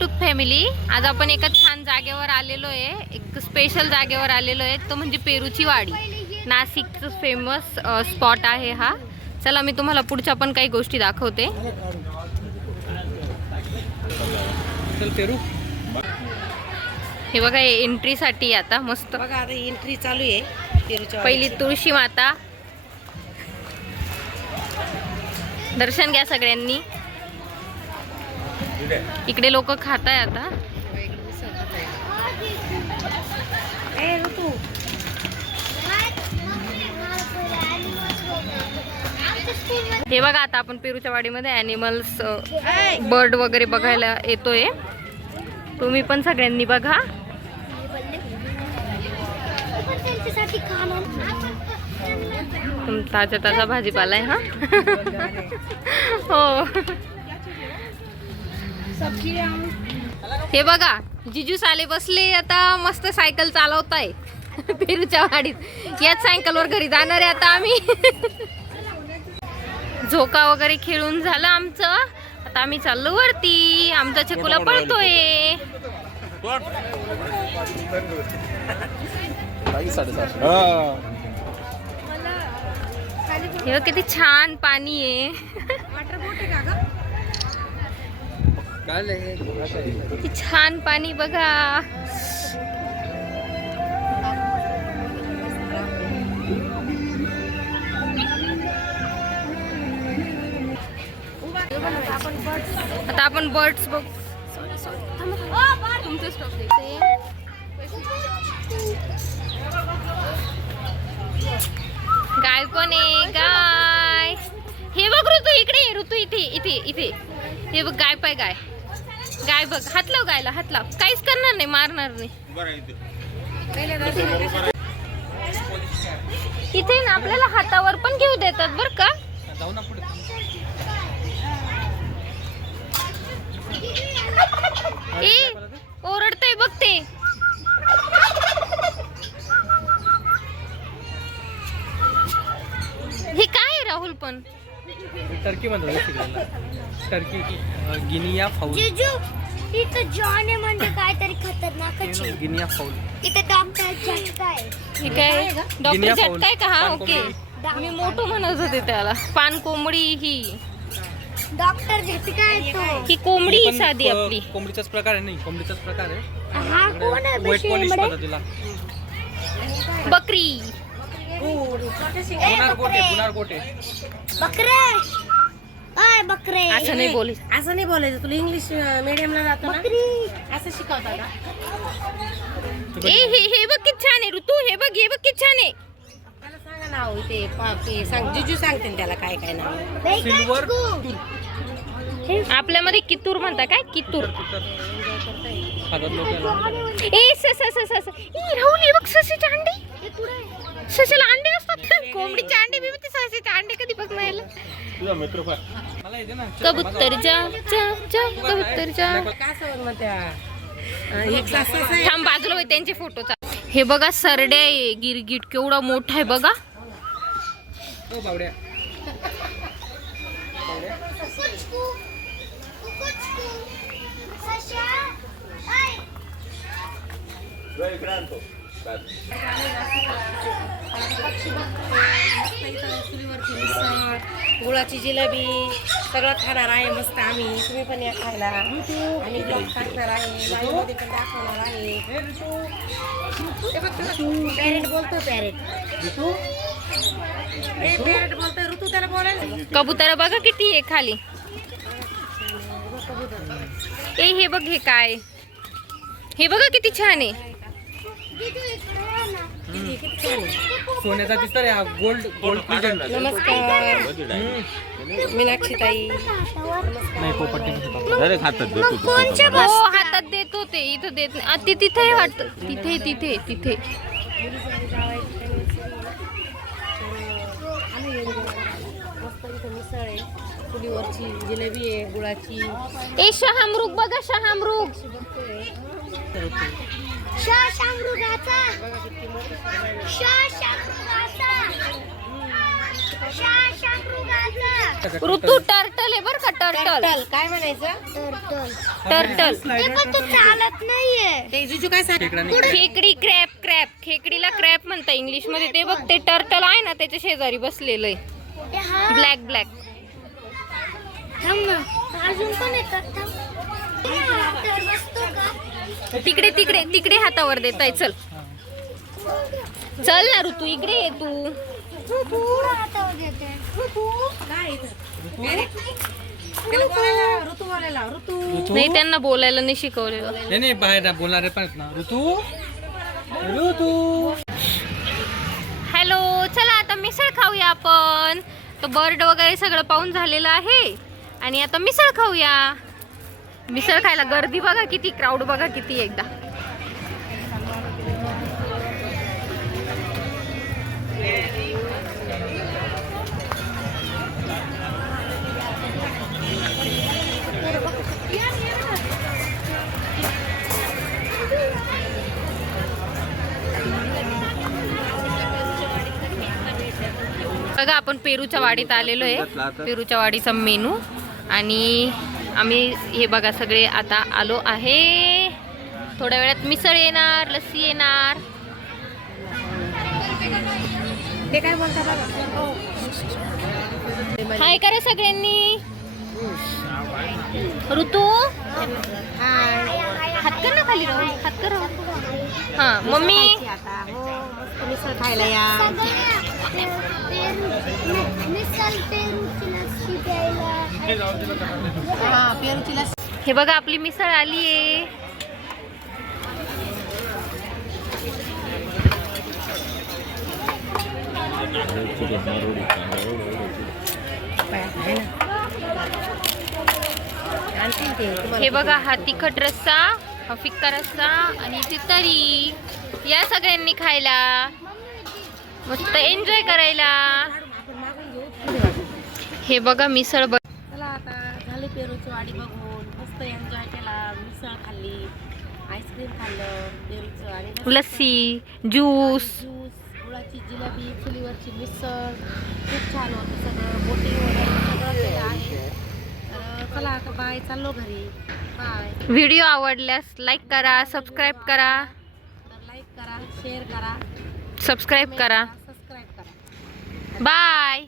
YouTube family आज आपण एका छान जागेवर आलेलो आहे. एक स्पेशल जागेवर आलेलो आहे. तो म्हणजे पेरूची वाडी. नाशिकचं फेमस स्पॉट आहे हा. चला मी तुम्हाला पुढच्या पण काही गोष्टी दाखवते. चल पेरू. हे बघा एंट्रीसाठी आता. मस्त. बघा एंट्री चालू आहे. पहिली तुळशी माता. दर्शन घ्या सगळ्यांनी. इकडे लोक खात आहे आता. हे बघा आता आपण पेरूच्या वाडीमध्ये ॲनिमल्स बर्ड वगैरे बघायला येतोय. तुम्ही पण सगळ्यांनी बघा. ताजा ताजा भाजीपाला आहे हा? हो. हे बघा जिजू साले बसले आता मस्त सायकल चालवताय. पेरूच्या वाडीत. याच सायकलवर घरी जाणार आहे आता आम्ही. झोका वगैरे खेळून झालं आमचं. आता आम्ही चाललो वरती. आमचा चकुला पळतोय. हे किती छान पाणी आहे. किती छान पाणी बघा। आता आपण बर्ड्स बघ. तुमचं गाय कोण आहे? गाय. हे बघ ऋतू इकडे ऋतू इथे इथे इथे. हे बघ गाय पाय गाय. गाय बघ हात लाव गायला हात लाव. काहीच करणार नाही मारणार नाही. इथे. ना आपल्याला हातावर पण घेऊ देतात बर का? ओरडतय बघ ते. हे काय राहुल पण? टर्की म्हणतात ना शिकायला टर्की गिनिया फाऊल. जिजू इथं जॉन आहे म्हणजे काहीतरी खतरनाकच आहे. Guinea fowl. इथं डॉक्टर झटका आहे. हे काय डॉक्टर गिनिया झटकाय का? हा पान ओके. कोंबडी. मी मोठं म्हणत होते त्याला. पान कोंबडी ही. डॉक्टर झटका आहे तो. ही कोंबडी ही साधी को- आपली. कोंबडीचाच प्रकार आहे नाही कोंबडीचाच प्रकार आहे. हा कोण आहे? बकरी. गोटे गोटे बकरे बकरे असं नाही बोल असं नाही बोलायचं. तुला इंग्लिश मीडियमला जातो ना? बकरी. असं शिकवतात का? ए हे हे बघ किती छान आहे ऋतू. हे बघ हे बघ किती छान आहे. त्याला सांगा नाव इथे पा- ते सांग. जिजू सांगते ना त्याला काय काय नाव. सिल्वर आपल्यामध्ये कितूर म्हणता काय? कितूर. ए ई, राहुल हे बघ ससेचे अंडे. ससेला अंडे कोंबडीचे अंडे ते अंडे कधी बघ नाही मला येते ना कबूतर जा जा जा कबूतर जा. थांब बाजूला होय त्यांचे फोटोचा हे बघा सरड्या आहे गिरगिट केवढा मोठा आहे बघा. ओ बावड्या मिसळ गुळाची जिलेबी सगळं खाणार आहे मस्त आम्ही. तुम्ही पण या खायला. आणि ब्लॉग टाकणार आहे. पण दाखवणार आहे. पॅरेट बोलतो पॅरेट ऋतू त्याला बोलायला कबुतर बघा किती आहे खाली. ए हे बघ हे काय. हे बघा किती छान आहे. सोन्याचा दिसत रे हा गोल्ड गोल्ड प्लेटेड नमस्कार. मीनाक्षी ताई नाही पोपटी डायरेक्ट हातात देतो तू हो हातात देत होते इथं देत नाही. तिथे वाटत. तिथे तिथे तिथे. मस्त इथं मिसळ आहे चुलीवरची जिलेबी आहे गुळाची ए शहामृग बघा शहामृग. शामृगाचा. ऋतू टर्टल आहे बरं का टर्टल. टर्टल काय म्हणायचं? टर्टल. टर्टल. ते पण तो चालत नाहीये. ते जुजू काय सांग? खेकडाने खेकडी क्रॅप क्रॅप. खेकडीला क्रॅप म्हणता इंग्लिशमध्ये ते बघ ते टर्टल आहे ना त्याच्या शेजारी बसलेलं आहे. ते हा. Black black. थांब ना. अजून पण येतात थांब. ते हातावर बसतो का? तिकडे तिकडे तिकडे हातावर देताय चल. चल ना ऋतू इकडे ये तू. नाही त्यांना बोलायला नाही शिकवलेलं. नाही नाही बाहेर बोलणारे पण आहेत ना. ऋतू? ऋतू? हॅलो चला आता मिसळ खाऊया आपण. तर बर्ड वगैरे सगळं पाहून झालेलं आहे. आणि आता मिसळ खाऊया. मिसळ खायला गर्दी बघा किती क्राऊड बघा किती एकदा. बघा आपण पेरूच्या वाडीत आलेलो आहे. पेरूच्या वाडीचा मेनू. आणि आम्ही हे बघा सगळे आता आलो आहे. थोड्या वेळात मिसळ येणार लस्सी येणार. ते काय बोलता बघा हाय करा सगळ्यांनी. ऋतू? हात कर ना खाली राहू हात कर हा मम्मी. मिसळ खायला या हे बघा आपली मिसळ आली आहे. हे बघा हा तिखट रस्सा. फिक्का रस्सा आणि इथे तरी या सगळ्यांनी खायला. मस्त एन्जॉय करायला. हे बघा मिसळ बघ चला आता झाली पेरूची वाडी बघून. मस्त एन्जॉय केला. मिसळ खाल्ली. आईस्क्रीम खाल्लं पेरूचं आणि मस्त लस्सी ज्यूस ज्यूस. गुळाची जिलेबी चुलीवरची मिसळ. खूप छान होतं सगळं. बोटिंग वगैरे सगळं ते आहे. बाय चाललो घरी. बाय. व्हिडिओ आवडल्यास लाईक करा सबस्क्राईब करा. लाईक करा शेअर करा. सबस्क्राईब करा. सबस्क्राईब करा. बाय